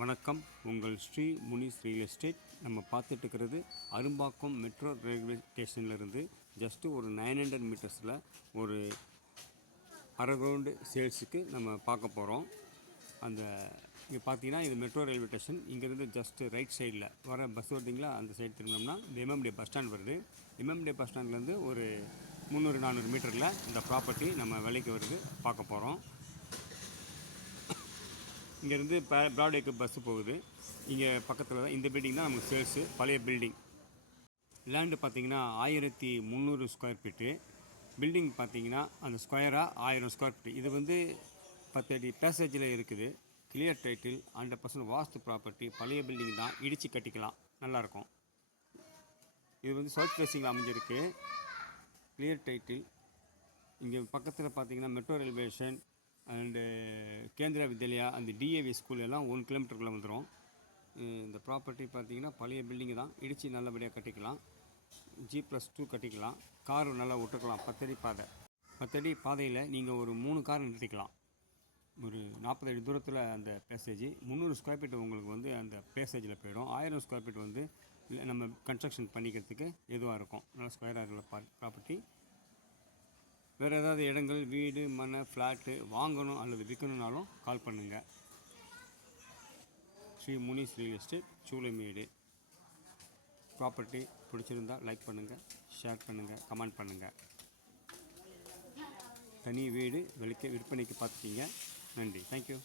வணக்கம். உங்கள் Sri Munis real estate. நம்ம பார்த்துட்டு இருக்கிறது அரும்பாக்கம் மெட்ரோ ரயில்வே ஸ்டேஷன்லேருந்து ஜஸ்ட்டு ஒரு 900 மீட்டர்ஸில் ஒரு அரை கிரவுண்டு சேல்ஸுக்கு நம்ம பார்க்க போகிறோம். அந்த இங்கே பார்த்தீங்கன்னா இது மெட்ரோ ரயில்வே ஸ்டேஷன். இங்கேருந்து ஜஸ்ட்டு ரைட் சைடில் வர பஸ் வருதுங்களா, அந்த சைடு திரும்பினோம்னா இந்த எம்எம்டி பஸ் ஸ்டாண்ட் வருது. எம்எம்டி பஸ் ஸ்டாண்ட்லேருந்து ஒரு 300-400 மீட்டரில் இந்த ப்ராப்பர்ட்டி நம்ம விலைக்கு வருது பார்க்க போகிறோம். இங்கேருந்து பிராட்வேக்கு பஸ்ஸு போகுது. இங்கே பக்கத்தில் தான் இந்த பில்டிங் தான் நமக்கு சேல்ஸு. பழைய பில்டிங். லேண்டு பார்த்திங்கன்னா 1300 ஸ்கொயர் ஃபீட்டு. பில்டிங் பார்த்திங்கன்னா அந்த ஸ்கொயராக 1000 ஸ்கொயர் ஃபீட்டு. இது 10 அடி பேசேஜில் இருக்குது. கிளியர் டைட்டில், 100% வாஸ்து ப்ராப்பர்ட்டி. பழைய பில்டிங் தான், இடித்து கட்டிக்கலாம், நல்லாயிருக்கும். இது சவுத் ஃபேஸிங்கில் அமைஞ்சிருக்கு. Clear title. இங்கே பக்கத்தில் பார்த்திங்கன்னா metro railway station and Kendra Vidyalaya அந்த டிஏவி ஸ்கூல் எல்லாம் 1 கிலோமீட்டருக்குள்ளே வந்துடும். இந்த ப்ராப்பர்ட்டி பார்த்திங்கன்னா பழைய பில்டிங்கு தான், இடித்து நல்லபடியாக கட்டிக்கலாம். G+2 கட்டிக்கலாம். கார் நல்லா விட்டுக்கலாம். 10 அடி பாதை. 10 அடி பாதையில் நீங்கள் ஒரு 3 கார் நிறுத்திக்கலாம். ஒரு 40 அடி தூரத்தில் அந்த பேசேஜ். 300 ஸ்கொயர் ஃபீட் உங்களுக்கு அந்த பேசேஜில் போயிடும். 1000 ஸ்கொயர் ஃபீட் நம்ம கன்ஸ்ட்ரக்ஷன் பண்ணிக்கிறதுக்கு எதுவாக இருக்கும். நல்லா ஸ்கொயராக இருக்கிற ப்ராப்பர்ட்டி. வேறு ஏதாவது இடங்கள், வீடு, மனை, ஃப்ளாட்டு வாங்கணும் அல்லது விற்கணுன்னாலும் கால் பண்ணுங்கள். Shri Munis real estate, Choolaimedu. Property பிடிச்சிருந்தால் லைக் பண்ணுங்கள், ஷேர் பண்ணுங்கள், கமெண்ட் பண்ணுங்கள். தனி வீடு விற்பனைக்கு பார்த்துட்டீங்க. நன்றி. தேங்க்யூ.